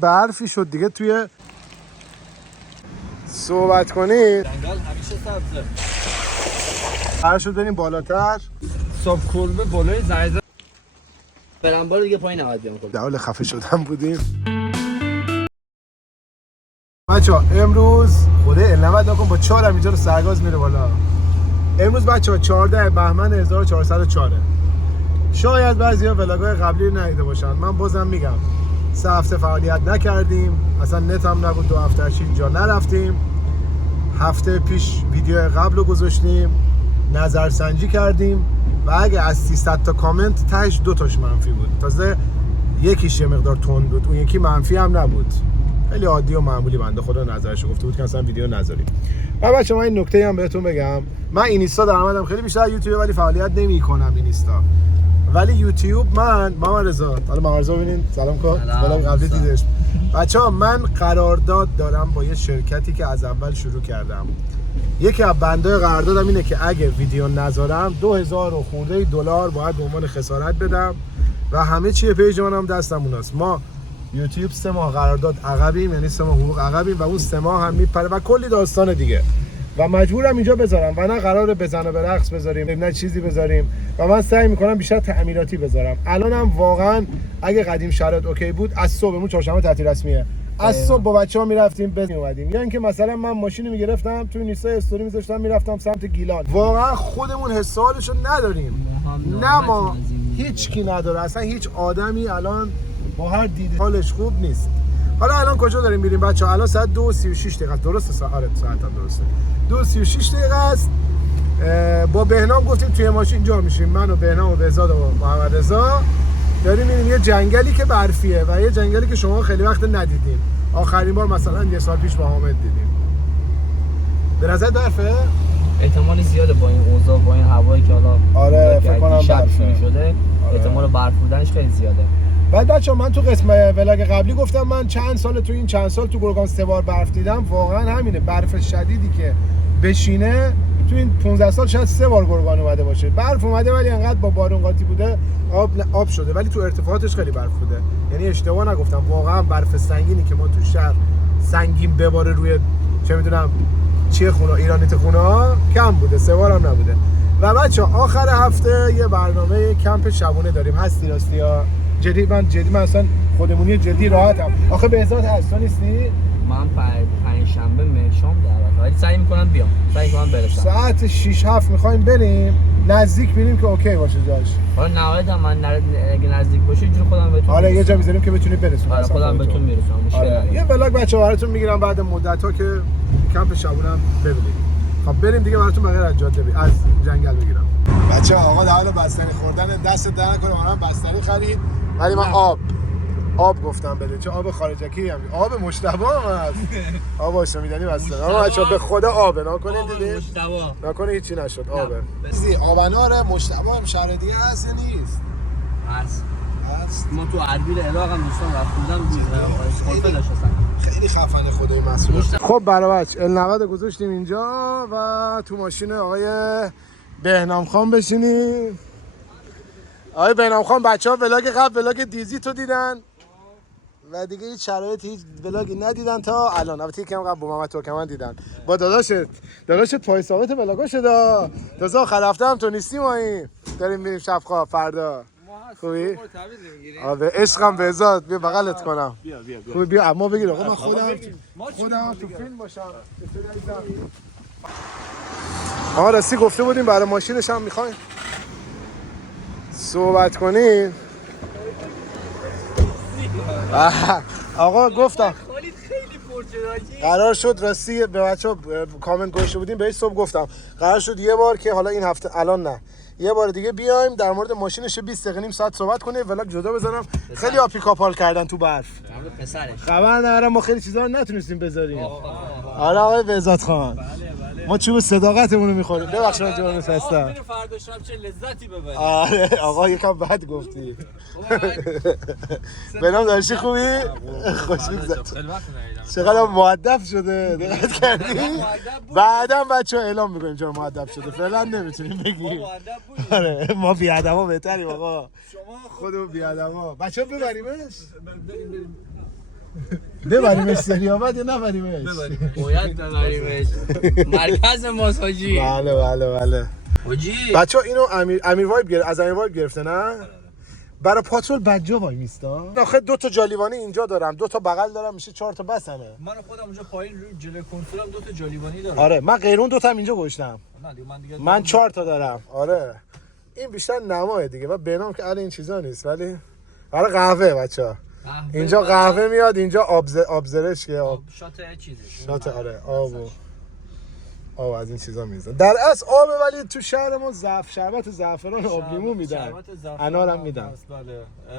برفی شد دیگه توی صحبت کنید. جنگل همیشه سبزه. قرار شد بریم بالاتر. صبح کلبه بالای زایزه. برم بالا دیگه پایین نهاد بیام. در حال خفه شدن بودیم. بچه‌ها امروز خود علمت نکن با 4 هم اینجا رو سرگاز میره بالا. امروز بچه‌ها 14 بهمن 1404. شاید بعضیا ولاگ‌های قبلی رو ندیده باشن. من بازم میگم 3 هفته فعالیت نکردیم. اصلا نت هم نبود. 2 هفته هیچ جا نرفتیم. هفته پیش ویدیو قبل رو گذاشتیم. نظرسنجی کردیم و اگه از 300 تا کامنت تهش 2 تاش منفی بود. تازه یکیش یه مقدار تند بود. اون یکی منفی هم نبود. خیلی عادی و معمولی بنده خدا نظرش گفته بود که اصلا ویدیو نذاریم. و بچه‌ها من این نکته هم بهتون بگم. من اینستا درآمدم خیلی بیشتر یوتیوب ولی فعالیت نمی‌کنم اینستا. ولی یوتیوب من محمد رضا، حالا محمد رضا ببینید سلام کن. سلام قبلی دیدش. بچه‌ها من قرارداد دارم با یه شرکتی که از اول شروع کردم. یکی از بندای قراردادم اینه که اگه ویدیو نذارم 2000 و خورده دلار باید به عنوان خسارت بدم و همه چیه پیج منم دستم اوناست. ما یوتیوب 3 ماه قرارداد عقبیم، یعنی 3 ماه حقوق عقبیم و اون 3 ماه هم میپره و کلی داستان دیگه و مجبورم اینجا بذارم و نه قراره بزن و به رقص بذاریم نه چیزی بذاریم و من سعی میکنم بیشتر تعمیراتی بذارم. الانم واقعا اگه قدیم شرایط اوکی بود از صبحمون چهارشنبه تعطیل رسمیه، از صبح با بچه‌ها میرفتیم اومدیم. یا اینکه مثلا من ماشینو میگرفتم تو اینستا استوری میذاشتم میرفتم سمت گیلان. واقعا خودمون حس حالشو نداریم. نه ما هیچ کی نداره، اصلا هیچ آدمی الان با هر دید حالش خوب نیست. حالا الان کجا داریم میریم بچه‌ها؟ الان ساعت 2:36 دقیقه است. درسته ساعت هم درسته. 2:36 دقیقه است. با بهنام گفتیم توی ماشین جا میشیم، من و بهنام و بهزاد و محمد رضا داریم میریم یه جنگلی که برفیه و یه جنگلی که شما خیلی وقت ندیدین. آخرین بار مثلا 1 سال پیش با حامد دیدیم. به نظر برفه؟ احتمال زیاده با این اوضاع با این هوایی که حالا آره فکر کنم برف شده. احتمال برف بودنش خیلی زیاده. بعد بچه‌ها من تو قسم ولاگ قبلی گفتم من چند سال تو گرگان 3 بار برف دیدم. واقعا همینه، برف شدیدی که بشینه تو این 15 سال شاید 3 بار گرگان اومده باشه. برف اومده ولی انقدر با بارون قاطی بوده آب شده، ولی تو ارتفاعاتش خیلی برف بوده. یعنی اشتباه نگفتم، واقعا برف سنگینی که ما تو شهر سنگین بباره روی چه میدونم چیه خونه ایرانیت خونه کم بوده، 3 بار هم نبوده. و بچه‌ها آخر هفته یه برنامه کمپ شبونه داریم. هستی راستیا جدی من اصلا خودمونی جدی راحتم. آخه بهزاد هست تو نیستی؟ من پنجشنبه مرشام دعوت ولی سعی میکنم بیام، سعی کنم برسم. ساعت 6-7 میخوایم بریم، نزدیک بینیم که اوکی باشه جاش. حالا نهایت من اگه نزدیک باشه اینجوری خودم بهتون آره یه جا میذاریم که بتونید برسونید. آره خودم بهتون میرسونم، مشکل نداره. یه ولاگ بچه‌ها براتون میگیرم بعد مدت‌ها که کمپ شبونم ببینید. خب بریم دیگه براتون بغیر از جاده از جنگل بگیرم. بچه‌ها آقا در حال بستنی خوردن، دست در نکنه منم بستنی خرید. ولی من آب گفتم بده، چه آب خارجکی هم آب مشتبه هم هست. آب آشامیدنی بستن. آقا بچه‌ها به خدا آب نکنید دیدید. مشتبه نکنه هیچی نشد آبه. چیزی آبنار مشتبه هم شهر دیگه هست یا نیست؟ هست. ما تو اربیل عراق هم دوستان رفتم خیلی خفنه خدای مسئول. خب برای بچه ال90 گذاشتیم اینجا و تو ماشین آقای بهنام خان بشینیم. آقای بهنام خان بچه‌ها ولاگ قبل ولاگ دیزی تو دیدن و دیگه هیچ شرایطی هیچ ولاگی ندیدن تا الان. البته یکم قبل با محمد ترکمن دیدن. با داداشت پای ثابت ولاگا شده. تازه آخر هفته هم تو نیستی ما این. داریم میریم شب خواب فردا. خوبی؟ آره عشقم بهزاد بیا بغلت کنم. بیا خوبی بیا اما بگیر آقا من خودم تو فیلم باشم. آقا راستی گفته بودیم برای ماشینش هم میخوایم صحبت کنین. آقا گفتم قرار شد راستی به بچه‌ها کامنت گذاشته بودیم بهش صبح گفتم قرار شد یه بار که حالا این هفته الان نه یه بار دیگه بیایم در مورد ماشینش 20 دقیقه نیم ساعت صحبت کنیم ولاگ جدا بذارم. خیلی ها پیکاپ هال کردن تو برف. خبر ندارم ما خیلی چیزا رو نتونستیم بذاریم. آره آقای بهزاد خان ما چوب صداقتمون رو می‌خوریم. ببخشید من جواب نفستم. فردا شب چه لذتی ببریم. آره آقا یکم بد گفتی. بنام داشتی خوبی؟ خوش می‌گذره. چقدر مؤدب شده. دقت کردی؟ بعداً بچه‌ها اعلام می‌کنیم چرا مؤدب شده. فعلا نمی‌تونیم بگیم. آره ما بی‌ادبا بهتریم آقا. شما خودمون بی‌ادبا. بچه‌ها ببریمش. ببریمش سریابد یا نبریمش؟ باید ببریمش مرکز ماست حاجی. بله حاجی بچه ها اینو امیر وایب از امیر وایب گرفته نه؟ برای پاترول بجا وای میستا. آخه 2 تا جالیوانی اینجا دارم، 2 تا بغل دارم، میشه 4 تا بس همه. من خودم اونجا پایین روی جلوی کنسولم 2 تا جالیوانی دارم. آره من غیرون 2 تا هم اینجا گذاشتم. من 4 تا دارم. آره این بیشتر نماه دیگه و بنام که الان این چیزا نیست ولی آره قهوه بچه‌ها. اینجا قهوه میاد، اینجا آبزرش که شات چیزه. شات آره آب از این چیزا میزنن. در اصل آب ولی تو شهر ما شربت زعفران آب لیمو میدن. انار هم میدن.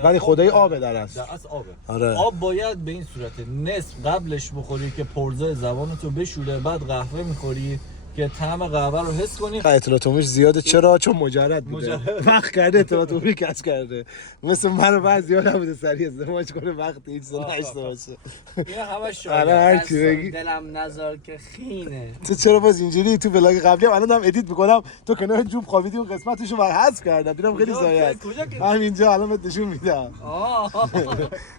ولی خدای آبه در اصل. در اصل آبه. آره. آب باید به این صورت نصف قبلش بخوری که پرزای زبانتو بشوره، بعد قهوه میخوری که طعم قهوه رو حس کنی. اطلاعات عمومیش زیاده. چرا؟ چون مجرد بوده. وقت کرده اطلاعات عمومی کسب کرده. مثل من بعضیا نبوده سریع ازدواج کنه وقت هیچ نشته باشه. اینا همش الان هر چی بگی دلم نزار که خینه. تو چرا باز اینجوری تو ولاگ قبلی هم الان دارم ادیت میکنم تو کنار جوب خوابیدی اون قسمتشو بر حذف کردم دیدم خیلی زایه است. همینجا الان بهت نشون میدم.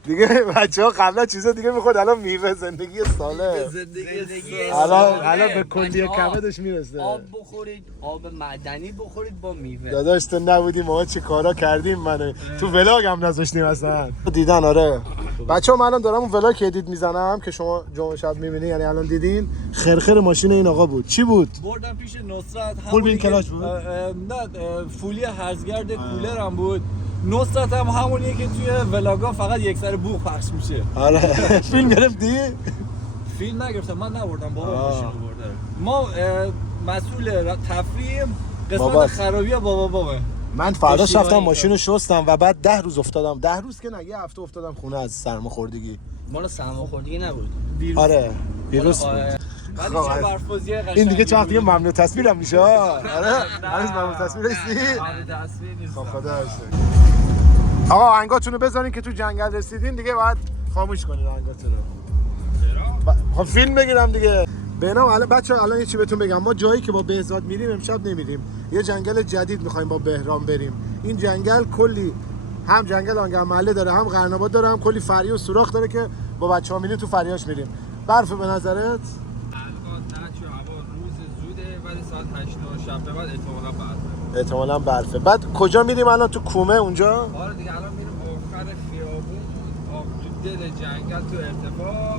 دیگه بچه‌ها قبلا چیزا دیگه میخورد الان میوه زندگی ساله. زندگی الان به کلیه کبدش میرسه. آب بخورید، آب معدنی بخورید با میوه. داداش تو نبودی ما چه کارا کردیم منو تو ولاگ هم نذاشتیم اصلا. دیدن آره. بچه‌ها من الان دارم اون ولاگ ادیت میزنم که شما جمعه شب میبینی، یعنی الان دیدین. خرخر ماشین این آقا بود. چی بود؟ بردم پیش نصرت. فول بین کلاش بود؟ نه فولی هرزگرد کولر هم بود. نصرت هم همونیه که توی ولاگا فقط یک سر بوق پخش میشه. آره. فیلم گرفتی؟ فیلم نگرفتم، من نبردم، بابا ماشین رو برده. ما مسئول تفریحیم، قسمت خرابی بابا. من فرداش رفتم ماشین رو شستم و بعد 10 روز افتادم. 10 روز که نه یه هفته افتادم خونه از سرماخوردگی. مال سرماخوردگی نبود. آره ویروس بود. این دیگه چه وقتی ممنوع تصویرم میشه. آره هنوز ممنوع تصویر هستی؟ ممنوع تصویر نیست. خدا آقا آهنگاتونو بذارین که تو جنگل رسیدین دیگه باید خاموش کنین آهنگاتونو. خب فیلم بگیرم دیگه. بنام الان بچه‌ها الان یه چی بهتون بگم. ما جایی که با بهزاد میریم امشب نمیریم. یه جنگل جدید می‌خوایم با بهرام بریم. این جنگل کلی هم جنگل آنگر محله داره، هم قرن‌آباد داره، هم کلی فری و سوراخ داره که با بچه‌ها میریم تو فریاش میریم. برف به نظرت؟ الان نه چون هوا روز زوده ولی ساعت 8 شب به بعد احتمالاً برفه. بعد کجا میریم الان؟ تو کومه اونجا؟ آره دیگه الان میریم آخر خیابون، تو دل جنگل تو ارتفاع.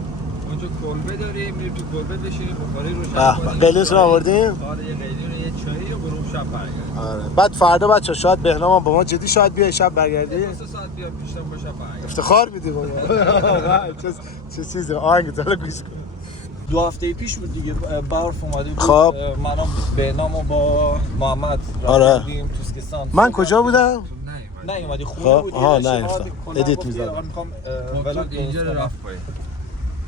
اونجا کلبه داریم، میریم تو کلبه بشینیم بخاری روشن کنیم. قلیونش رو آوردیم؟ آره یه قلیون یه چایی و غروب شب برگردیم. آره. بعد فردا بچه‌ها شاید بهنام هم با ما جدی شاید بیای شب برگردی. 2 ساعت بیا پیشتم باشه برگردیم. افتخار میدی با ما. چه چیزی آهنگ تو گوش کن. 2 هفته پیش بود دیگه برف اومده بود. خب منم بهنامو با محمد رفتیم تو اسکستان. من کجا بودم؟ نه اومدی خونه بودی. آها نه ادیت می‌زدم. ولی اینجا رفت پای.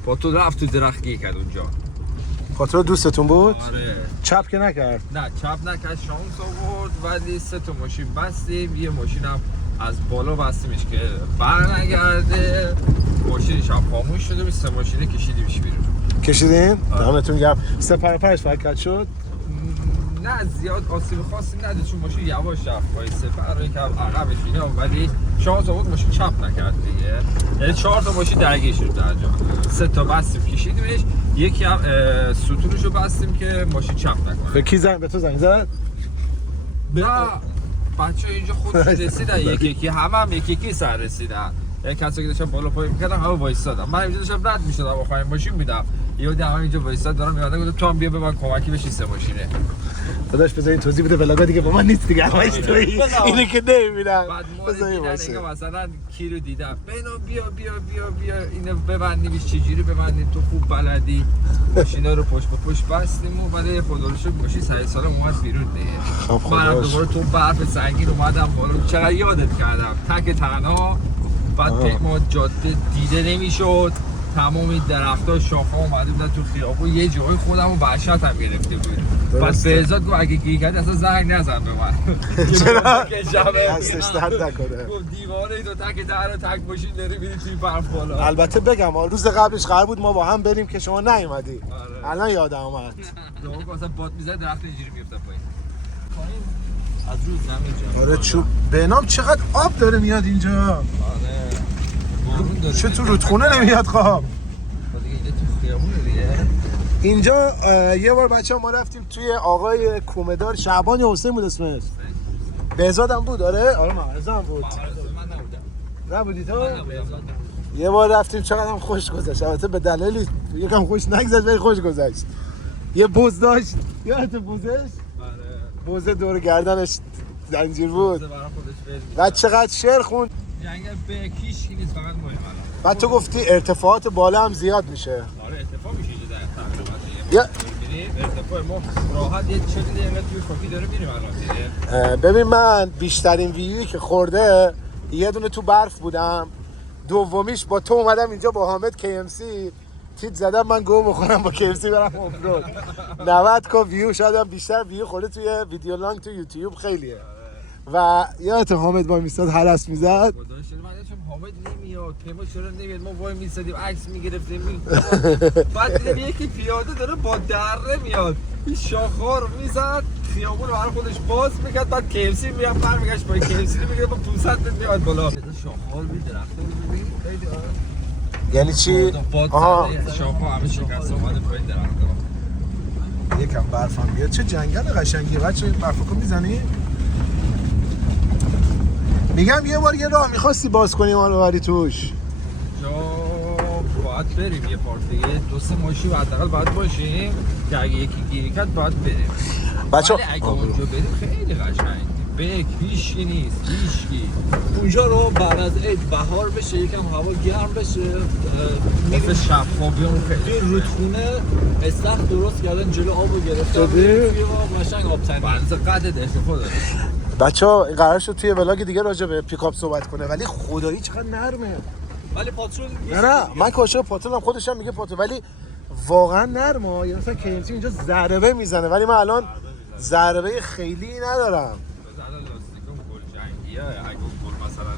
با تو رفت تو درختی کرد اونجا. خاطر دوستتون بود؟ آره. چپ که نکرد؟ نه چپ نکرد، شانس آورد ولی 3 تا ماشین بستیم، یه ماشین هم از بالا بستیمش که برنگرده. ماشینش هم خاموش شده، 3 ماشینه کشیدیمش بیرون. کشیدین؟ دمتون گرم. سپر پرش فکر شد؟ نه زیاد آسیب خاصی نداشت چون ماشین یواش رفت پای سپر رو یکم عقبش اینا، ولی شانس آورد ماشین چپ نکرد دیگه. یعنی 4 تا ماشین درگیر شد در جا. 3 تا بستیم کشیدیمش، یکی هم ستونشو بستیم که ماشین چپ نکنه. به کی به تو زنگ زد؟ نه بچه اینجا خودش رسیدن یکی هم یکی سر رسیدن. یک کسی که داشتم بالا پای می‌کردم همه وایسادم. من اینجا داشتم رد می‌شدم آخرین ماشین میدم. یه دفعه اینجا وایساد دارم میادم گفتم تو هم بیا به من کمکی بشی 3 ماشینه. داداش بذارین توضیح بده ولاگا دیگه با من نیست دیگه همش تویی. اینه که نمی‌بینم. بذارین باشه. مثلا کی رو دیدم. بیا اینو ببندیمش چجوری ببندیم تو خوب بلدی. ماشینا رو پشت به پشت بستیم و بعد خدا شکر ماشین سعی سالم اومد بیرون دیگه. منم دوباره تو برف سنگین اومدم بالا. چقدر یادت کردم. تک تنها بعد ما جاده دیده نمیشد، تمام درخت‌ها شاخه‌ها اومده بودن تو خیابون، یه جای خودمو وحشت هم گرفته بود. بعد بهزاد گفت اگه گیر کردی اصلا زنگ نزن به من. چرا؟ دستش درد نکنه. گفت دیواره تو تک در تک ماشین داری میری توی برف بالا. البته بگم روز قبلش قرار بود ما با هم بریم که شما نیومدی. الان یادم اومد. دوم مثلا باد میزد درخت اینجوری میافتاد پایین. از روز نمیجا. آره چوب بهنام چقدر آب داره میاد اینجا. آره بارون داره. چه تو رودخونه نمیاد خواب. دیگه اینجا تو خیابونه دیگه. اینجا یه بار بچه‌ها ما رفتیم توی آقای کومه‌دار، شعبان یا حسین بود اسمش؟ بهزاد هم بود. آره معرض هم بود. من نبودم. نبودی تو؟ من نبودم. یه بار رفتیم چقدر هم خوش گذشت. البته به دلیلی یکم خوش نگذشت ولی خوش گذشت. یه بز داشت. یادت بزش؟ آره. بز دور گردنش زنجیر بود. برای خودش ول. بعد چقدر شعر خوند. جنگل به هیچ کی نیست، فقط مهم الان. بعد تو گفتی ارتفاعات بالا هم زیاد میشه. آره اتفاق میشه اینجا در تقریبا یا دیگه. ارتفاع ما راحت یه 40 دقیقه توی کافی داره میریم الان دیگه. ببین من بیشترین ویویی که خورده یه دونه تو برف بودم، دومیش با تو اومدم اینجا با حامد KMC تیت زدم من گو بخورم با KMC برم آفرود. 90 کا ویو، شاید هم بیشتر ویو خورده توی ویدیو لانگ تو یوتیوب خیلیه. و یادت حامد با میستاد هرس میزد. خدا شکر من داشتم حامد نمیاد، پیما چرا نمیاد، ما وای میستادیم عکس میگرفتیم. بعد دیدم یکی پیاده داره با دره میاد، این شاخار میزد خیابون رو برای خودش باز میکرد، بعد KFC میام برمیگشت با KFC میگه با 500 متر میاد بالا. شاخار می درخته رو ببین خیلی. یعنی چی؟ آها شاخار همه شکست اومده پایین درخته. یکم برف هم بیاد. چه جنگل قشنگیه بچه. برفکو میزنی؟ میگم یه بار یه راه میخواستی باز کنی ما رو بری توش. جا باید بریم یه پارت دیگه، 2-3 ماشی حداقل باید باشیم که اگه یکی گیری کرد باید بریم. بچه ولی اگه اونجا بریم خیلی قشنگ بک هیچکی نیست، هیچکی. اونجا رو بعد از عید بهار بشه یکم هوا گرم بشه مثل شفافیون خیلی توی رودخونه استخر درست کردن جلو آبو گرفتن جدی؟ توی آب قشنگ آب تنی. بنز قدت ارتفاع داره. بچه‌ها این قرار شد توی ولاگ دیگه راجع به پیکاپ صحبت کنه ولی خدایی چقدر نرمه. ولی پاترول نه من کاشف پاترولم، خودش هم میگه پاترول، ولی واقعا نرمه. یا مثلا KMC اینجا ضربه میزنه ولی من الان ضربه خیلی ندارم. مثلا لاستیکم گل جنگیه، اگه گل مثلا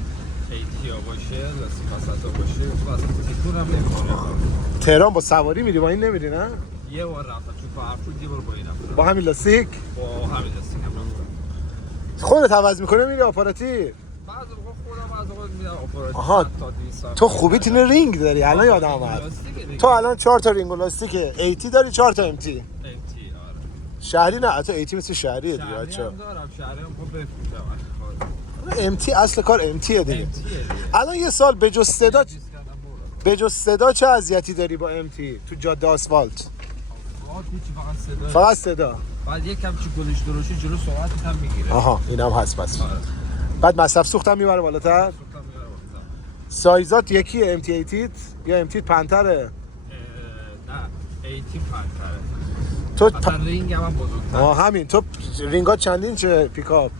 خیتیا باشه لاستیک وسطا باشه تو اصلا تکون هم نمی‌خوره. تهران با سواری میری، با این نمیری نه؟ یه بار رفتم تو کارفرود، یه بار با این رفتم. با همین لاستیک با همین لاستیک هم رفتم. خودت عوض میکنه میری آپاراتی؟ بعضی موقع خودم از اون میرم آپاراتی. آها. 100 تا 200 تو خوبی تین رینگ داری الان یادم اومد. تو الان 4 تا رینگ و لاستیک ایتی داری، 4 تا MT. آره. شهری نه، حتی ایتی مثل شهریه دیگه شهری بچا. هم دارم، شهری هم خب بفروشم. MT اصل کار MT دیگه. الان یه سال به جز صدا چه اذیتی داری با MT تو جاده آسفالت؟ فقط صدا. بعد یک کم چی گلش دروشه جلو سرعتت هم میگیره. آها اینم هست پس. بعد مصرف سوخت هم میبره بالاتر. سایزات یکی MT 80 یا MT پنتره؟ نه 80 پنتره. تو اصلا رینگ هم بزرگتر. همین تو رینگات چندین چه پیکاپ؟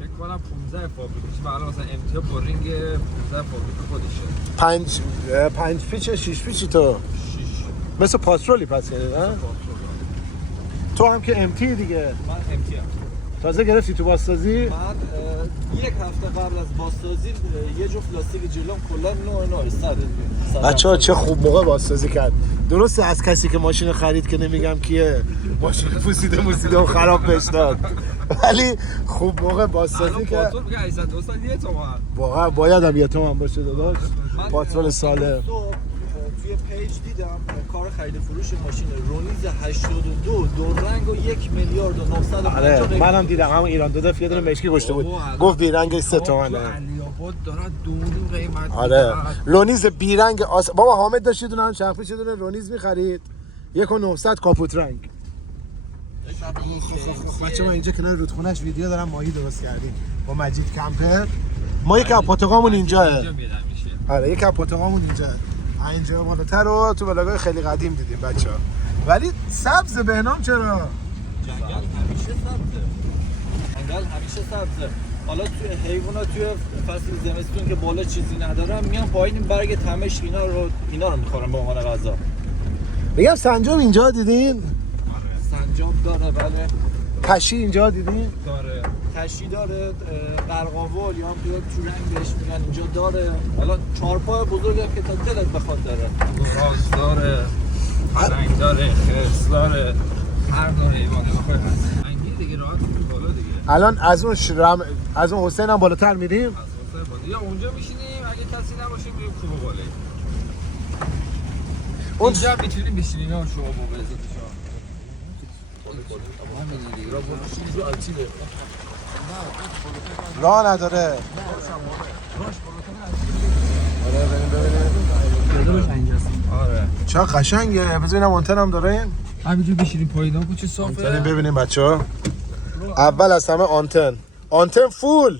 فکر کنم 15 فابریکش برای مثلا MT با رینگ 15 فابریک خودشه. 5 پیچ 6 پیچی تو 6 مثل پاترولی پس یعنی نه؟ تو هم که MT دیگه. من MT ام. تازه گرفتی تو بازسازی؟ من یک هفته قبل از بازسازی یه جفت لاستیک جلوم کلا نوع بچه‌ها چه خوب موقع بازسازی کرد. درسته از کسی که ماشین خرید که نمیگم کیه، ماشین پوسیده و خراب بهش داد، ولی خوب موقع بازسازی کرد. پاترول میگه 800 یه تومن. واقعا باید هم یه تومن باشه داداش. پاترول ساله. توی پیج دیدم کار خرید فروش ماشین رونیز 82 دو رنگ و 1 میلیارد و 950. آره منم دیدم همون ایران دو یه دونه مشکی گشته بود گفت بی رنگش 3 تومنه. علی آباد داره 2 قیمت. آره رونیز بی رنگ بابا حامد داشت یه دونه هم چند پیش یه دونه رونیز می‌خرید 1.900 کاپوت رنگ. بچه ما اینجا کنار رودخونه‌اش ویدیو دارم ماهی درست کردیم با مجید کمپر. ما یک اپاتقامون اینجاه. آره یک اپاتقامون اینجاه. اینجا بالاتر رو تو بلاگای خیلی قدیم دیدیم بچه‌ها. ولی سبز بهنام چرا؟ جنگل همیشه سبزه. جنگل همیشه سبزه. حالا توی حیونا توی فصل زمستون که بالا چیزی ندارن میان پایین برگ تمش اینا رو میخورن به عنوان غذا. میگم سنجاب اینجا دیدین؟ سنجاب داره بله. تشی اینجا دیدین؟ داره. تشی داره، قرقاول یا هم تو رنگ بهش میگن اینجا داره. حالا چهارپای بزرگی که تا دلت بخواد داره. راز داره، رنگ داره، خرس داره، هر نوع حیوان بخوای هست. انگیر دیگه راحت میری بالا دیگه. الان از اون از اون حسین هم بالاتر میریم. از حسین بالا یا اونجا میشینیم اگه کسی نباشه میریم کوبه بالا. اون اینجا میتونیم بشینیم ها شما با بزرگ شما. همین را بروشی جو آلتیبه. راه نداره. آره ببینیم. آره. چقدر قشنگه. ببینم آنتن هم داره این. همینجور بشینیم پایینا کوچه صافه. آنتن ببینیم بچه‌ها. اول از همه آنتن فول.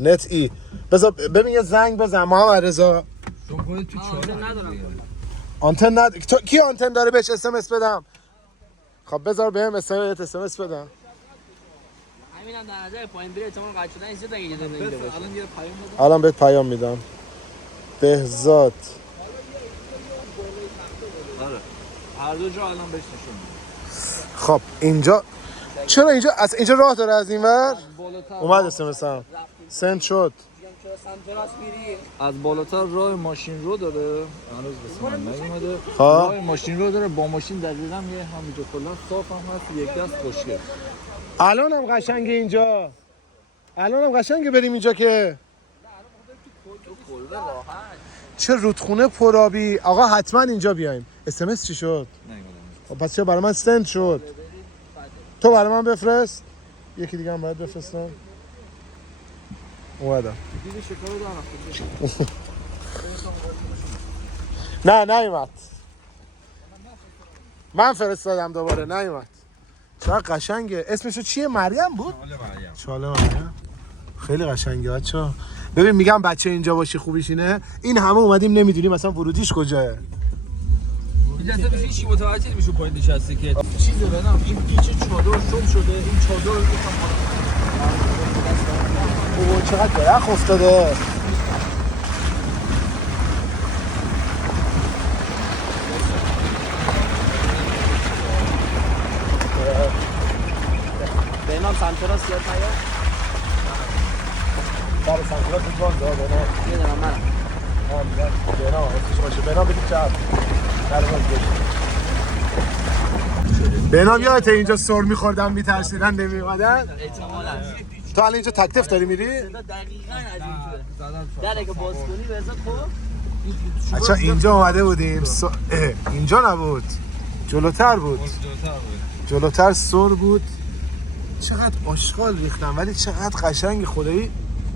نت ای. بذار ببین یه زنگ بزن محمد رضا. شما خودت تو چهار ندارم. آنتن کی آنتن داره بهش اس ام اس بدم؟ خب بذار بهم اس ام اس بدم. همینم در نظر پایین بره احتمال قطع شدن اینجا دیگه داره اینجا باشه. الان یه پیام بده. الان بهت پیام میدم. بهزاد. آره. هر دو جا الان بهش نشون میدم. خب اینجا چرا اینجا راه داره از این ور؟ بالاتر اومد اس ام اس هم. سند شد. چرا سمت راست میری؟ از بالاتر راه ماشین رو داره. هنوز به من نیومده. خب راه ماشین رو داره با ماشین دقیقاً یه همینجا کلا صاف هم هست یک دست خوشگل. الانم قشنگه اینجا. الانم قشنگه بریم اینجا که چه رودخونه پرآبی. آقا حتما اینجا بیایم. اس ام اس چی شد؟ خب پس چرا برای من سند شد؟ تو برای من بفرست. یکی دیگه هم باید بفرستم. اومدم. دیدی شکارو دارم. نه نیومد. من فرستادم دوباره نیومد. چقدر قشنگه. اسمشو چیه؟ مریم بود؟ چاله مریم. خیلی قشنگه بچه‌ها. ببین میگم بچه اینجا باشی خوبیش اینه. این همه اومدیم نمیدونیم مثلا ورودیش کجاه. اینجا اصلا هیچی متوجه نمیشه پایین نشسته که چیزه بدم این پیچ چادر شم شده. این چادر رو اوه چقدر درخت افتاده. به امام سمت راست یاد نیاد. سر سنگلا تو باز داد نه. میدونم منم. بنا واسه باشه بنا بدید چپ. در باز بنا یادت اینجا سر می‌خوردن می‌ترسیدن نمی‌اومدن. احتمالاً. تو الان اینجا تکتف داری میری؟ دقیقاً از اینجوره. در که باز کنی بذار خب. بچا اینجا اومده بودیم اینجا نبود. جلوتر بود. جلوتر سر بود. چقدر آشغال ریختن ولی چقدر قشنگ خدایی.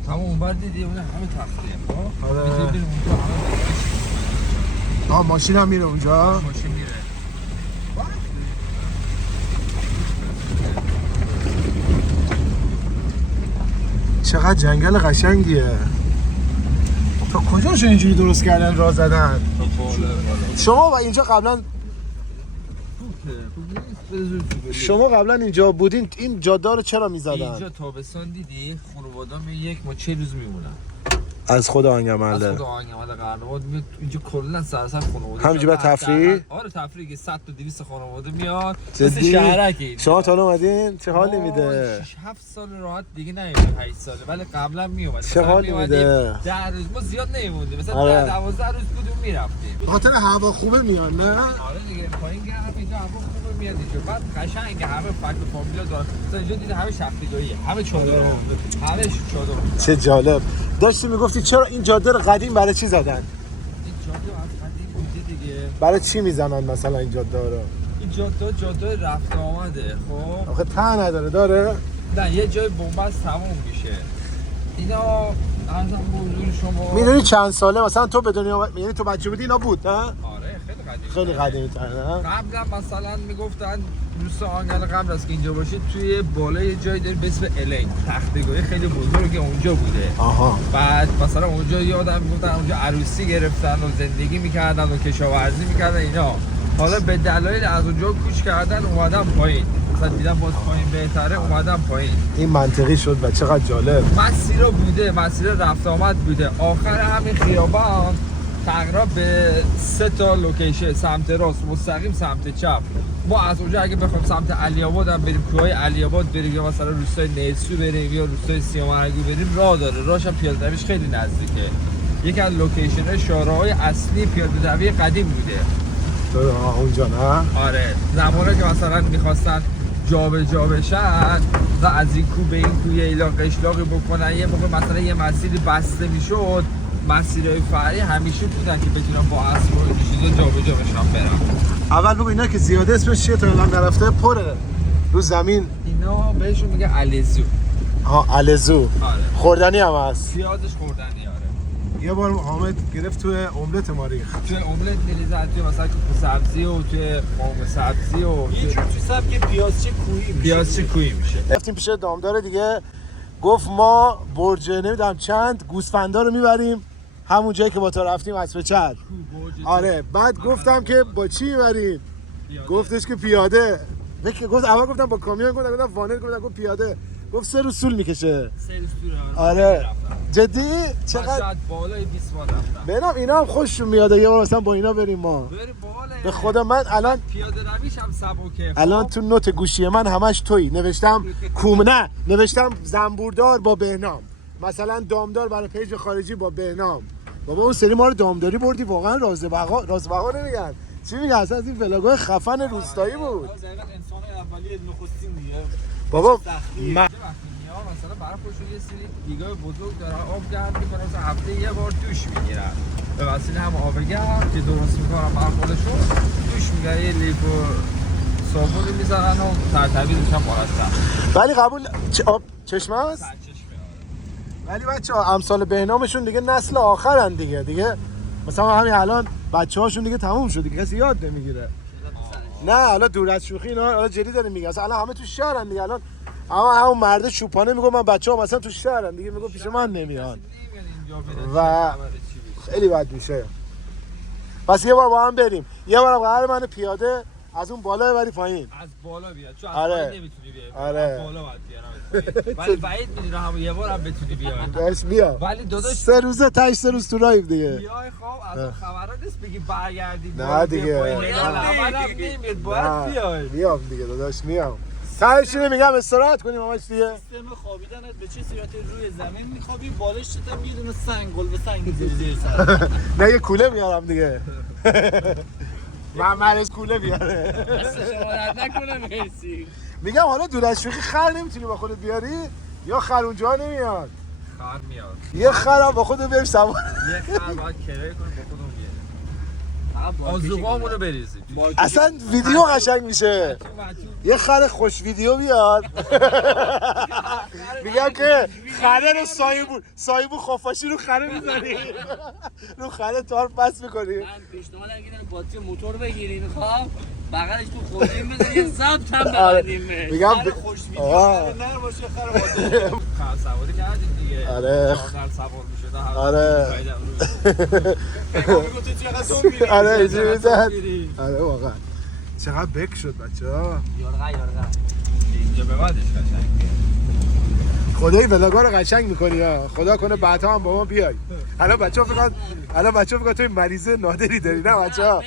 همون اونور دیدی اون همه تختیه خب آره. می‌ذاری بریم اونجا همه ماشین هم میره اونجا. ماشین میره. چقدر جنگل قشنگیه. تا کجاشو اینجوری درست کردن راه زدن؟ شما و اینجا قبلا شما قبلا اینجا بودین این جاده رو چرا میزدن؟ اینجا تابستان دیدی خانواده می یک ما 40 روز میمونن از خود از آهنگمنده. خود آهنگمنده قرنواد میاد اینجا کلا سراسر خانواده همینجا به تفریح؟ آره تفریح که 100 تا 200 خانواده میاد جدی؟ مثل شهرکی. شما تا حالا اومدین؟ چه حالی میده؟ 6 7 سال راحت دیگه نمیاد 8 ساله ولی قبلا میومد. چه حالی میده؟ 10 روز ما زیاد نمیموندیم مثلا آره. 12 روز بودیم میرفتیم. به خاطر هوا خوبه میان نه؟ آره دیگه پایین گرم اینجا هوا خوبه میاد اینجا بعد قشنگه همه فک فامیلا داره مثلا اینجا دیدی همه شفتیگاهیه همه چادر همه چادر. چه جالب. داشتی میگفتی چرا این جاده رو قدیم برای چی زدن؟ این جاده از قدیم بوده دیگه. برای چی میزنن مثلا این جاده رو؟ این جاده رفت آمده خب. آخه ته نداره داره؟ نه یه جای بنبست تموم میشه. اینا ارزم به حضور شما میدونی چند ساله مثلا تو به دنیا یعنی تو بچه بودی اینا بود نه؟ آره خیلی قدیمی. خیلی قدیمی تر نه؟ قبلا مثلا میگفتن دوست آهنگر قبل از که اینجا باشید توی بالای یه جایی داریم به اسم الین تختگاهی خیلی بزرگی اونجا بوده. آها. بعد مثلا اونجا یادم میگفتن اونجا عروسی گرفتن و زندگی میکردن و کشاورزی میکردن اینا. حالا به دلایل از اونجا کوچ کردن اومدن پایین. مثلا دیدم باز پایین بهتره اومدن پایین. این منطقی شد و چقدر جالب. مسیر بوده مسیر رفت آمد بوده. آخر همین خیابان تقریبا به 3 تا لوکیشن سمت راست مستقیم سمت چپ. ما از اونجا اگه بخوایم سمت علی آباد هم بریم کوههای علی آباد بریم یا مثلا روستای نیسو بریم یا روستای سیامرگی بریم راه داره. راهش هم پیاده رویش خیلی نزدیکه. یکی از لوکیشن شاهراهای اصلی پیاده روی قدیم بوده. اونجا نه؟ آره زمانی که مثلا می‌خواستن جابجا بشن و از این کو به این کوی ایلا قشلاقی بکنن. یه موقع مثلا یه مسیری بسته میشد، مسیرهای فرعی همیشه بودن که بتونن با اسب و این چیزا جابجا بشن برن. اول بگو اینا که زیاده اسمش چیه تا الان نرفته پره رو زمین. اینا بهشون میگه الزو. ها الزو. آره. خوردنی هم هست. پیازش خوردنی آره. یه بار حامد گرفت توی املت ما ریخت. توی املت میریزن، توی مثلا کوکو سبزی و توی مرغ سبزی و یه جور توی سبک پیازچه کویی میشه. پیازچه کویی میشه. رفتیم پیش دامدار دیگه، گفت ما برج نمیدونم چند گوسفندا رو میبریم همون جایی که با تو رفتیم اسب چرخ. آره بعد گفتم که با چی میبریم؟ گفتش که پیاده. گفت اول گفتم با کامیون، گفتم وانت، گفتم پیاده. گفت 3 روز طول میکشه. 3 روز طول. آره جدی چقدر بالای 20 بار رفتم. ببینم اینا هم خوششون میاد یه بار مثلا با اینا بریم ما. بریم بالا. به خدا من الان پیاده رویش هم سبکه. الان تو نوت گوشی من همش تویی نوشتم کومنه، نوشتم زنبوردار با بهنام، مثلا دامدار برای پیج خارجی با بهنام. بابا اون سری ما رو دامداری بردی واقعا راز بقا نمیگن، چی میگن اصلا از این ولاگای خفن روستایی بود. دقیقاً انسان اولیه نخستین دیگه. بابا مثلا برای خودشون یه سری دیگای بزرگ دارن، آب گرم میکنن، مثلا هفته یه بار دوش میگیرن به وسیله هم آب گرم که درست میکنن برای خودشون دوش میگیرن، یه لیف و صابونی میزنن و ترتبی دوشن بالاتر. ولی قبول آب چشمه هست؟ ولی بچه‌ها امثال بهنامشون دیگه نسل آخرن دیگه مثلا همین الان بچه‌هاشون دیگه تموم شد دیگه، کسی یاد نمیگیره. نه حالا دور از شوخی اینا حالا جدی داریم میگم، اصلا الان همه تو شهرن دیگه. الان اما همون مرد چوپانه میگه من بچه‌ها مثلا تو شهرن دیگه، میگه پیش من نمیان و خیلی بد میشه. پس یه بار با هم بریم، یه بار قرار منو پیاده از اون بالا ببری پایین. از بالا بیاد چون از آره. پایین نمیتونی بیای. آره. بالا باید بیارم. ولی بعید میدونم همون یه بار هم بتونی بیای. داش بیا. ولی داداش 3 روزه تا 3 روز تو رایم دیگه. بیای خب از خبرات نیست بگی برگردی. نه دیگه. بعدم نمیاد باید بیای. میام دیگه داداش میام. تاش میگم استراحت کنیم همش دیگه. سیستم خوابیدنت به چه صورت روی زمین میخوابی، بالش هم یه دونه سنگ گل به سنگ میذاری زیر سر. نه یه کوله میارم دیگه. من کوله بیاره. شمارت نکنه مرسی. میگم حالا دور از شوخی خر نمیتونی با خودت بیاری یا خر اونجا نمیاد؟ خر میاد. یه خرم با خودت بریم سوار. یه خر باید کرایه کنیم با خودمون بیاریم. آذوقامونو بریزیم. اصلا ویدیو قشنگ میشه. یه خر خوش ویدیو بیار. میگم که خره رو سایبون خفاشی رو خره میزنی. رو خره تار پس میکنی. من پیشنهاد میدم باتری موتور بگیریم خب بغلش تو خودیم بزنیم یه ضبط هم ببندیم. میگم خوش ویدیو نر باشه خر باشه. خر سواری کردیم دیگه. آره. خر سوار میشد. آره. میگم تو چقدر تو میری. آره اینجوری میزد. آره واقعا. چقدر بک شد بچه‌ها. یارقه. اینجا به بعدش قشنگه. خدای ولاگا رو قشنگ می‌کنی ها. خدا کنه بعدا هم با ما بیای. الان بچه‌ها فکر توی مریضه نادری داری نه بچه‌ها.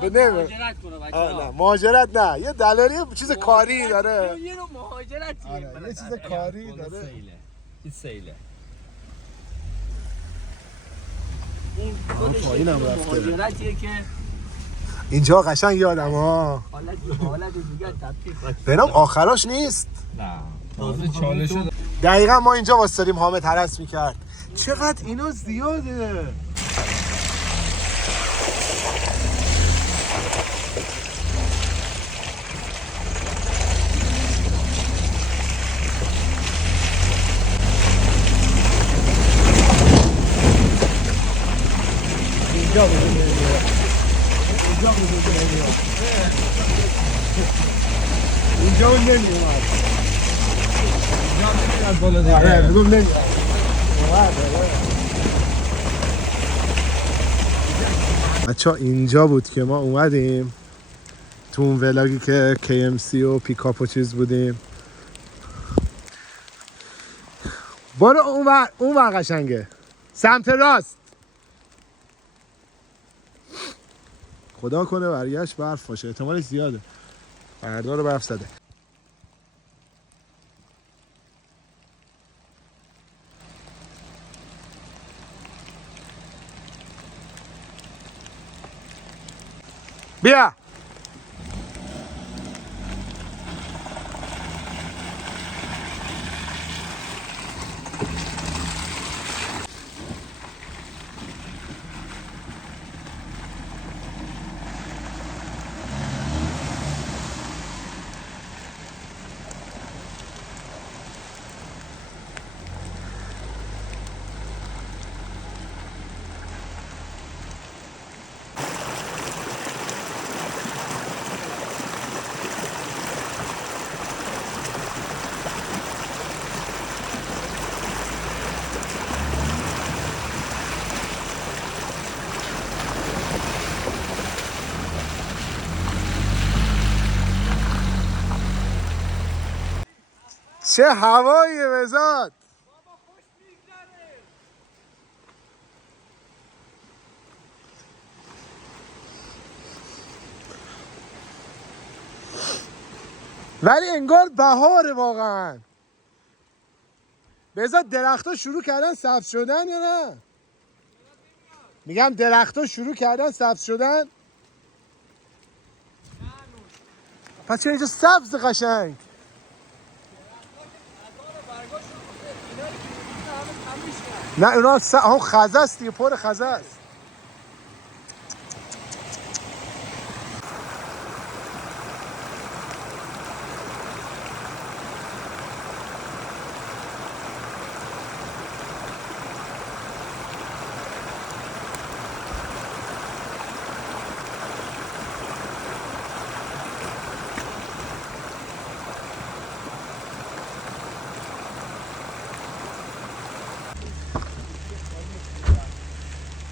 مهاجرت کنه بچه‌ها. نه مهاجرت نه، یه دلالی چیز کاری داره. یه نوع مهاجرتیه. یه چیز کاری داره. این سیله. اون پایین هم رفته. مهاجرتیه که اینجا قشنگ یادم ها. حالت دیگه تطبیق ببینم آخراش نیست. نه. تازه چالش شد. دقیقا ما اینجا واسطاریم حامد هرس میکرد. چقدر اینا زیاده. اینجا اون نمیومد. بالا دیگه. بگم نمیومد. بچه اینجا بود که ما اومدیم تو اون ولاگی که KMC و پیکاپ و چیز بودیم. برو اون ور قشنگه، سمت راست. خدا کنه برگشت برف باشه، احتمالش زیاده فردا رو برف زده. بیا چه هواییه بزاد. ولی انگار بهاره واقعا. بزاد درخت‌ها شروع کردن سبز شدن یا نه؟ میگم درخت‌ها شروع کردن سبز شدن. پس چرا اینجا سبز قشنگ؟ نه اونا هم خزه است دیگه، پر خزه است.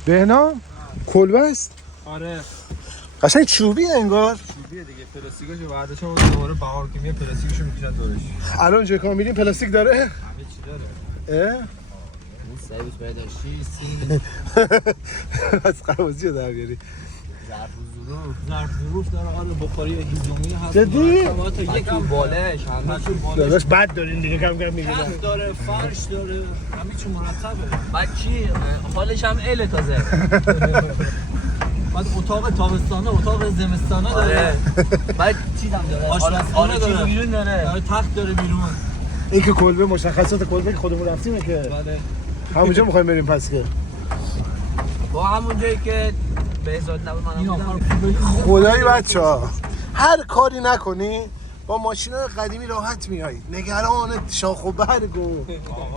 بهنام کلبه است. آره قشنگ چوبی انگار. چوبیه دیگه، پلاستیکاشو بعدش هم دوباره بهار که میاد پلاستیکشو میکشن دورش. الان جای کار میریم پلاستیک داره. همه چی داره. اه؟ این سرویس باید داشتی سین از قوازی در بیاری. ظرف ظروف داره، آره بخاری هیزومی هست. جدی؟ مرتبات یکی بالش، همه چی بالش داداش بد دارین دیگه، کم کم میگیرن. تخت داره، فرش داره، همه چی مرتبه. بعد چی؟ حالش هم اله تازه. بعد اتاق تابستانه، اتاق زمستانه داره. بعد چیز هم داره، آشپزخونه داره. بیرون داره. تخت داره بیرون. این که کلبه مشخصات کلبه که خودمون رفتیم که بله. همونجا میخوایم بریم پس که. با همون جایی که بهزاد نبود منم بودم. خدایی بچه‌ها هر کاری نکنی با ماشینای قدیمی راحت میای، نگران شاخ و برگ و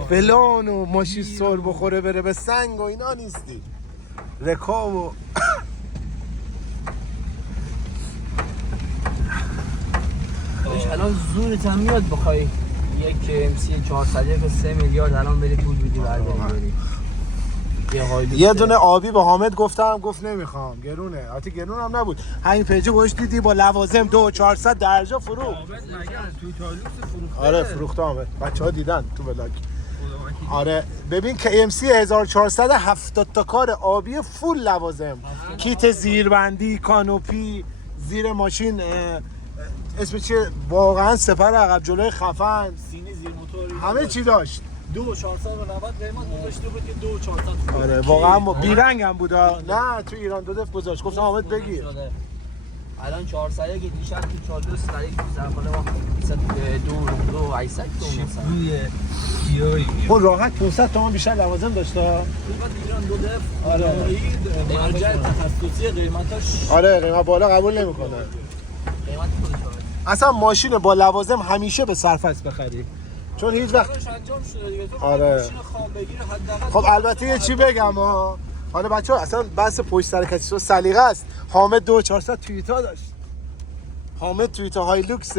فلان و ماشین سر بخوره بره به سنگ و اینا نیستی. رکاب و الان زورت هم میاد بخوای یک KMC 400 به 3 میلیارد الان بری پول بدی برداری. یه دونه آبی به حامد گفتم، گفت نمیخوام، گرونه. حتی گرون هم نبود، همین پیجه گوش دیدی با لوازم 2400 درجا فروخت. توی تالوکس فروخته. آره فروخته حامد، بچه‌ها دیدن تو بلاگ. آره ببین KMC 1470 تا کار آبی فول لوازم، کیت زیربندی، کانوپی، زیر ماشین اسم چیه واقعا، سپر عقب جلوی خفن، سینی زیر موتوری همه چی داشت. 2490 قیمت گذاشته بود که 2400. آره واقعا بیرنگ هم بود. نه تو ایران دو دفعه گذاشت، گفتم حامد بگیر. الان 400 که دیشب تو چادر سری تو زرخانه ما 2 800 تومن مثلا. روی گیایی اون راحت 500 تومان بیشتر لوازم داشت. قیمت ایران دو دفعه. آره. مرجع تخصصی قیمتاش. آره قیمت بالا قبول نمیکنه. قیمت خودش اصلا ماشین با لوازم همیشه به صرفست بخری، چون هیچ وقت انجام شده دیگه. تو آره. ماشین خام بگیره حداقل. خب البته یه چی بگم ها، حالا بچه‌ها اصلا بحث پشت سر کسی تو سلیقه است. حامد 2400 تویوتا داشت. حامد تویوتا هایلوکس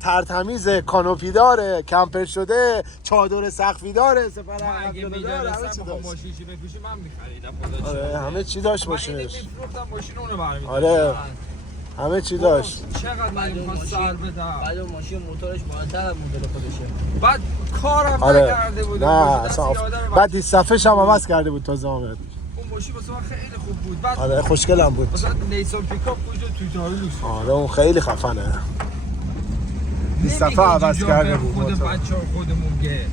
ترتمیز، کانوپی داره، کمپر شده، چادر سقفی داره، سپر عقب اگه داره، همه چی میدونستم داشت. ماشینشو بفروشی من می‌خریدم خدا آره همه چی داشت ماشینش. می‌فروختم ماشین اونو برمی‌داشتم. آره همه چی داشت. چقدر من می‌خواست سر بدم. بعد ماشین موتورش بالاتر از مدل خودشه. بعد کارم آره نکرده بود. نه اصلا بعد دی صفحه‌ش هم عوض کرده بود تازه حامد. اون ماشین واسه من خیلی خوب بود. بعد آره خوشگلم بود. مثلا نیسان پیکاپ بود تو تاریخ. آره اون خیلی خفنه. دی صفحه عوض کرده بود. خود بچه‌ها خودمون گه.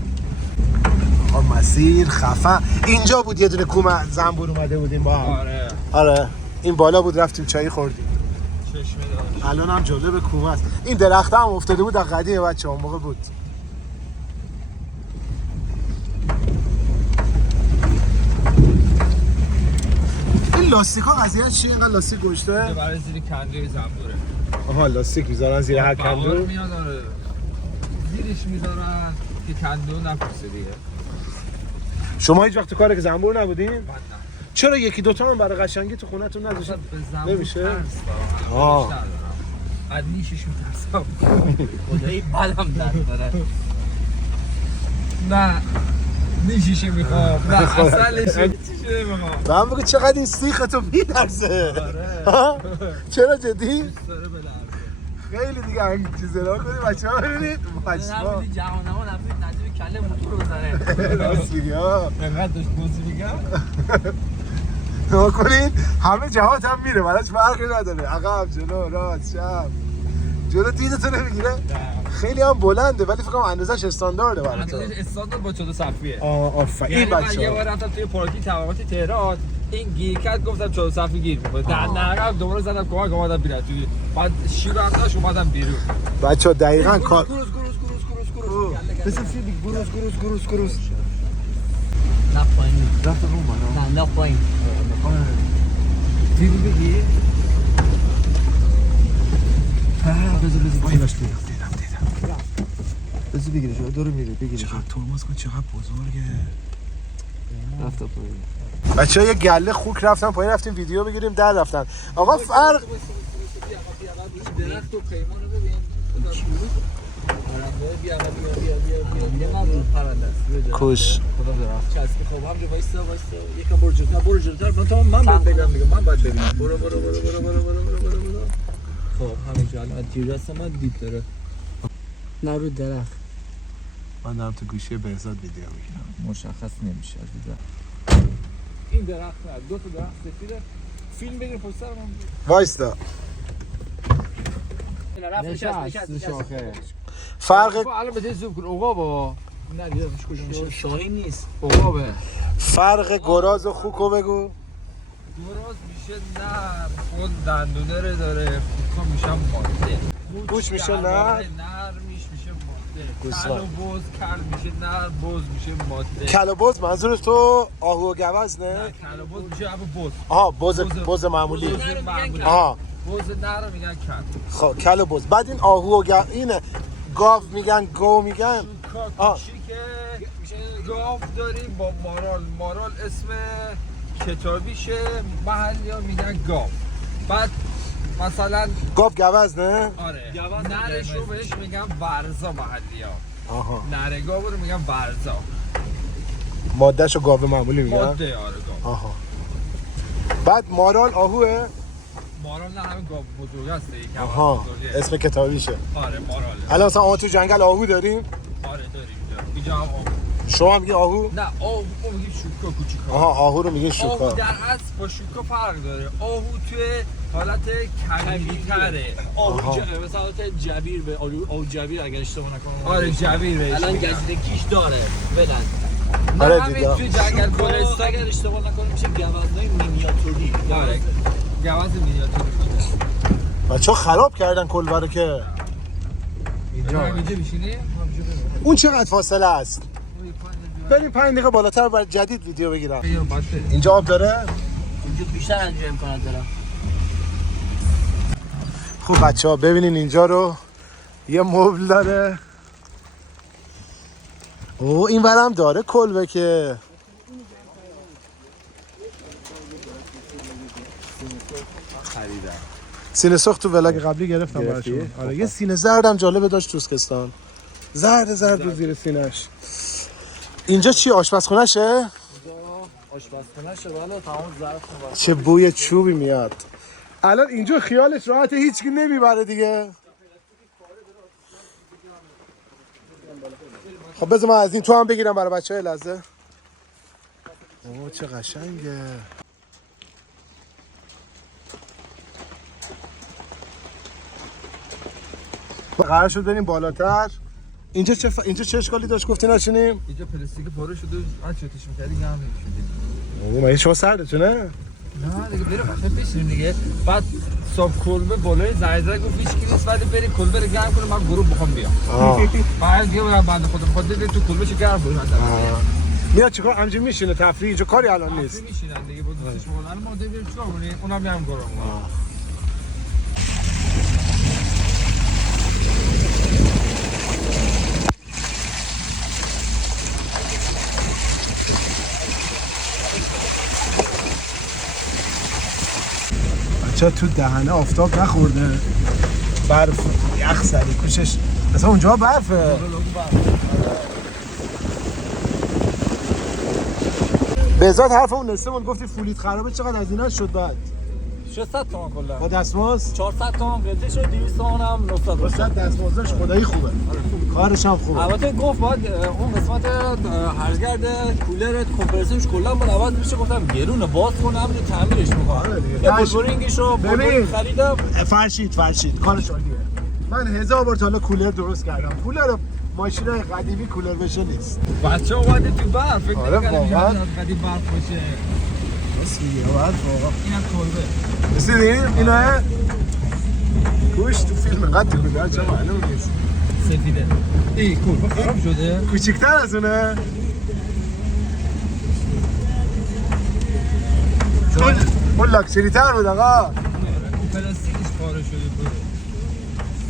مسیر خفن. اینجا بود یه دونه کومه زنبور اومده بودیم با هم. آره این بالا بود رفتیم چای خوردیم. چشمه داشت. الان هم جالب کومه است. این درخت هم افتاده بود از قدیم بچه‌ها اون موقع بود. این لاستیک‌ها قضیه چیه؟ اینقدر لاستیک گذاشته؟ برای زیر کندوی زنبوره. آها لاستیک میذارن زیر هر بهار کندو. میاد آره. زیرش میذارن که کندو نپوسه دیگه. شما هیچ وقت تو کار که زنبور نبودین؟ بعد نه. چرا یکی دوتا هم برای قشنگی تو خونتون نذاشتین؟ به زنبور نمیشه؟ ترس دارم. آه. از نیشش میترسم. خدایی بدم درد داره. نه نیشش میخوام. نه اصلش چیشه میخوام. من بگو چقدر این سیخ تو بی‌درزه. آره. چرا جدی؟ دوست داره بلرزه. خیلی دیگه همین چیزا رو کنیم بچه‌ها ببینید ماشاءالله نبودی جهانما نبودی نجیب کله موتور بزنه راست میگی ها انقدر داشت بازی میگم نگاه کنید همه جهات هم میره براش فرقی نداره عقب جلو راست چپ جلو دیدتو نمیگیره خیلی هم بلنده ولی فکر کنم اندازش استاندارده برای تو استاندارد با 4 صفیه آفرین یعنی من یه بچه‌ها بار رفتم توی پارکی تمامات تهران این گیر کرد گفتم 4 صفی گیر میکنه در نرم دوباره زدم کمک اومدم بیرون توی بعد شیر هم داشت اومدم بیرون بچه‌ها دقیقاً کار گروز نه پایین رفت رو بالا نه پایین دیدی بگی بذار باش دیدم بذار بگیرش داره میره بگیرش چقدر ترمز کن چقدر بزرگه رفت پایین بچه‌ها یه گله خوک رفتن پایین رفتیم ویدیو بگیریم در رفتن آقا فرق درخت و پیمان رو ببین بیا کش خدا درخت چسبی خب همجا وایستا یکم برو جلوتر من بهت بگم دیگه من باید ببینم برو خب همینجا الان تیر دست من دید داره نه رو درخت من دارم تو گوشی بهزاد ویدیو میگیرم مشخص نمیشه از دیدن این درخت نه 2 تا درخت سفیده فیلم بگیر پشت سر من وایستا نشست شاخه فرق الان بده زوم کن عقابا نه دیدمش کجا میشه شاهین نیست عقابه فرق گراز و خوکو بگو گراز میشه نرم اون دندونه رو داره خوکا میشه ماده گوش میشه نرم نرمیش میشه ماده کل و بوز کل میشه نرم بوز میشه ماده کل و بز منظور تو آهو و گوز نه؟ کل و بوز میشه ابو بوز آها بز معمولی آها بوز نرم میگن کل خب کل و بز بعد این آهو و اینه گاو میگن گو میگن شوکا کوچیکه گاو داریم با مارال اسم کتابیشه محلی ها میگن گاو بعد مثلا گاو گوز نه؟ آره نرش رو بهش میگن ورزا محلی ها آها نره گاو رو میگن ورزا مادهشو گاو معمولی میگن؟ ماده آره گاو آها بعد مارال آهوه؟ مارال نه همین گاو بزرگ هست یکم آها بزرگه. اسم کتابیشه آره ماراله الان مثلا آن تو جنگل آهو داریم؟ آره داریم اینجا هم آهو شما میگی آهو؟ نه آهو میگیم شوکا کوچیکا آها آهو رو میگه شوکا آهو در اصل با شوکا فرق داره آهو توی حالت کمی‌تره آهو مثلا حالت جبیر به آهو جبیر اگر اشتباه نکنم آره جبیر بهش الان میگن. گزیدگیش داره بلند آره نه همین دیدم. توی جنگل گلستان اگر اشتباه نکنم میشه گوزنای مینیاتوری آره گوز مینیاتوری بچه‌ها خراب کردن کلبه رو که اینجا میشینی؟ اون چقدر فاصله است؟ بریم 5 دقیقه بالاتر برای جدید ویدیو بگیرم اینجا آب داره؟ اینجا بیشتر انجام امکانات داره خب بچه‌ها ببینین اینجا رو یه مبل داره اوه این ورم داره کلبه که سینه سرخ تو ولاگ قبلی گرفتم براشون آره یه سینه زردم جالبه داشت توسکستان زرد رو زیر سینه‌اش اینجا چی آشپزخونه‌شه؟ آشپزخونه شه بالا تمام ظرف رو چه بوی چوبی میاد الان اینجا خیالش راحته هیچکی نمیبره دیگه خب بذار من از این تو هم بگیرم برای بچه‌ها لحظه اوه چه قشنگه قرار شد بریم بالاتر اینجا چه اشکالی داشت گفتی نشینیم؟ اینجا پلاستیک پاره شده من چطورش می‌کردی هم نمی‌شدی اوه من شما سردتونه؟ نه دیگه بریم آخه بشینیم دیگه بعد صاحب کلبه بالای زایزه گفت هیچ کی نیست ولی بریم کلبه رو گرم کنیم من گروه بخوام بیام بعد دیگه من بنده خودم خود دیگه تو کلبه چه گرم بود میاد چیکار همینجوری میشینه تفریح اینجا کاری الان نیست میشینن دیگه با دوستش مولان ما دیگه بریم چیکار کنیم اونم میام گروه بچه تو دهنه آفتاب نخورده برف یخ سری کوشش اصلا اونجا برفه بهزاد حرف اون نسته من گفتی فولیت خرابه چقدر از اینا شد بعد 600 تومن کلا با دستمزد 400 تومن قطعه شد 200 تومن هم 900 واسه دستمزدش خدایی خوبه کارش هم خوبه البته گفت باید اون قسمت هرزگرد کولر کمپرسورش کلا باید عوض بشه گفتم گرونه باز کنم رو تعمیرش می‌کنم یه بلبورینگش رو بلبورینگ خریدم فرشید کارش عالیه من 1000 بار تا حالا کولر درست کردم کولر ماشینای قدیمی کولر بشه نیست بچه اومده تو برف فکر آره، نمی‌کردم واقعاً. اینقدر قدیم برف باشه. بس میگه برف واقعا اینم کلبه. رسیدیم اینا گوش تو فیلم انقدر تو کولر چه معلوم نیست سفیده. ای کلبه خراب شده. کوچیک‌تر از اونه اون لاکچری تر بود آقا پلاستیکش پاره شده بود.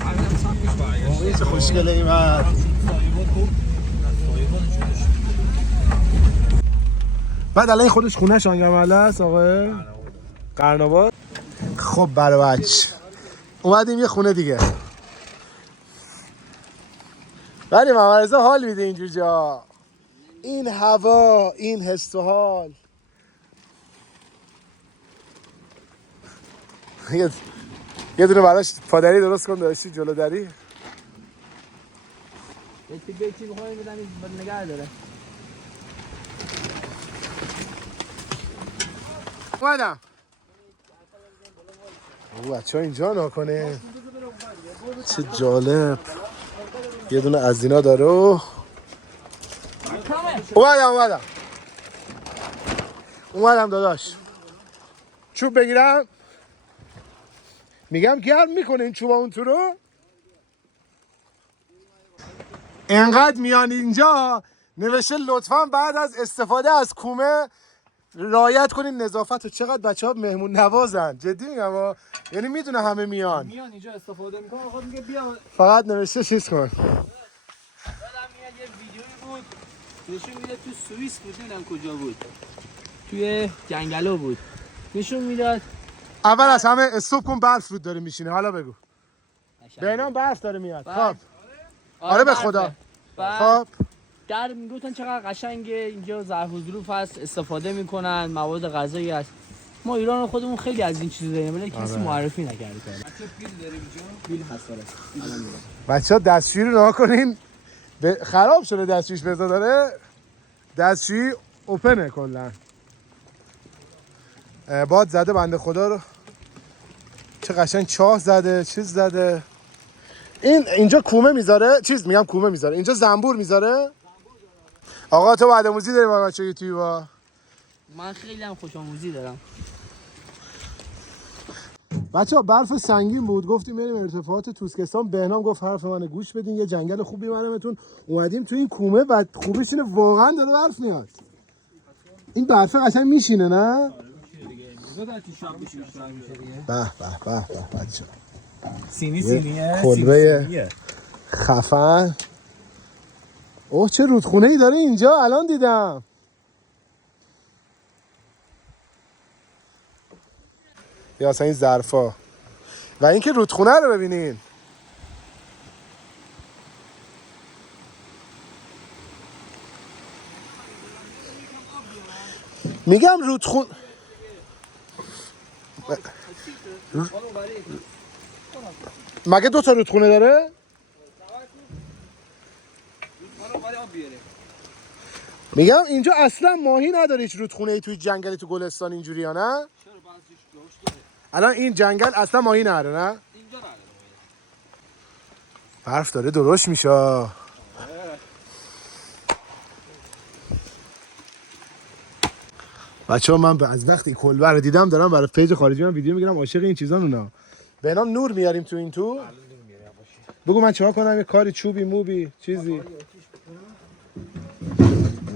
الان ساختش برگشت. چه خوشگله این مرد بعد الان خودش خونه شانگرمله است آقا قرن‌آباد خب برای بچه اومدیم یه خونه دیگه ولی محمد رضا حال میده اینجور جا این هوا این حس و حال یه دونه براش پادری درست کن داشتی جلو دری یکی بخواه بدن نگه داره اومدم او بچه ها اینجا ناکنه چه جالب یه دونه از اینا داره اومدم داداش چوب بگیرم میگم گرم میکنه این چوبا اون تو رو انقدر میان اینجا نوشته لطفا بعد از استفاده از کومه رعایت کنین نظافت و چقدر بچه‌ها مهمون نوازن جدی میگم یعنی میدونه همه میان اینجا استفاده میکنه خود میگه بیا فقط نوشته چیز کن یادم میاد یه ویدیویی بود نشون میداد تو سوئیس بود نمیدونم کجا بود توی جنگلو بود نشون میداد اول از همه استوب کن برف رود داره میشینه حالا بگو بینام برف داره میاد خب آره به خدا خب در میگفتن چقدر قشنگه اینجا ظرف و ظروف هست استفاده میکنن مواد غذایی هست ما ایران خودمون خیلی از این چیزا داریم ولی کسی معرفی نکرده بیل هست بچه‌ها دستشویی رو نگاه کنین خراب شده دستشویش بذار داره دستشویی اوپنه کلا باد زده بنده خدا رو چه قشنگ چاه زده چیز زده اینجا کومه میذاره کومه میذاره اینجا زنبور میذاره آقا تو بعد آموزی داری با بچه یوتیوبا من خیلی هم خوش آموزی دارم بچه‌ها برف سنگین بود گفتیم بریم ارتفاعات توسکستان بهنام گفت حرف منو گوش بدین یه جنگل خوبی میبرمتون اومدیم تو این کومه و خوبیش اینه واقعا داره برف میاد این برف قشنگ میشینه نه به بچه‌ها سینیه کلبه خفن اوه چه رودخونه ای داره اینجا الان دیدم یا اصلا این ظرفا و اینکه رودخونه رو ببینین میگم رودخونه مگه 2 تا رودخونه داره؟ میگم اینجا اصلا ماهی نداره هیچ رودخونه ای توی جنگلی تو گلستان اینجوری ها نه؟ الان این جنگل اصلا ماهی نداره نه؟ برف داره درشت میشه بچه ها من از وقتی کلبه رو دیدم دارم برای پیج خارجی من ویدیو میگیرم عاشق این چیزا اونا به نام نور میاریم تو این تو بگو من چیکار کنم یه کاری چوبی موبی چیزی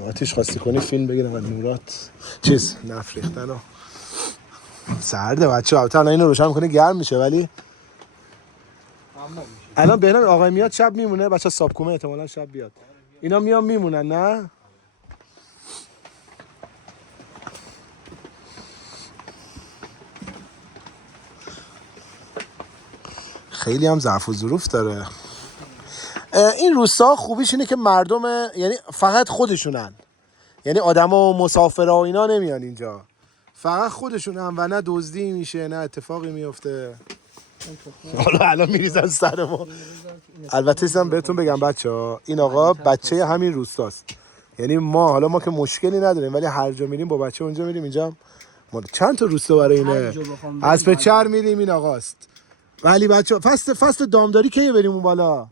آتیش خواستی کنی فیلم بگیرم از نورات چیز نفریختن و سرده بچه ها البته الان اینو روشن میکنه گرم میشه ولی الان بهنام آقای میاد شب میمونه بچه ها سابکومه احتمالا شب بیاد اینا میان میمونن نه خیلی هم ظرف و ظروف داره این روستا خوبیش اینه که مردم یعنی فقط خودشونن یعنی آدما و مسافرها و اینا نمیان اینجا فقط خودشون هم و نه دزدی میشه نه اتفاقی میفته. حالا الان میریزن سر ما. البته ایستم بهتون بگم بچه‌ها این آقا بچه همین روستاست. یعنی ما که مشکلی نداریم ولی هر جا میریم با بچه اونجا میریم اینجا ما چند تا روستا برای اینه. از پچر میریم این آقاست. ولی بچه‌ها فصل دامداری کی بریم اون بالا؟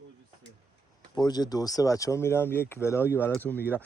برج 2-3 بچه‌ها میرم یک ولاگی براتون میگیرم.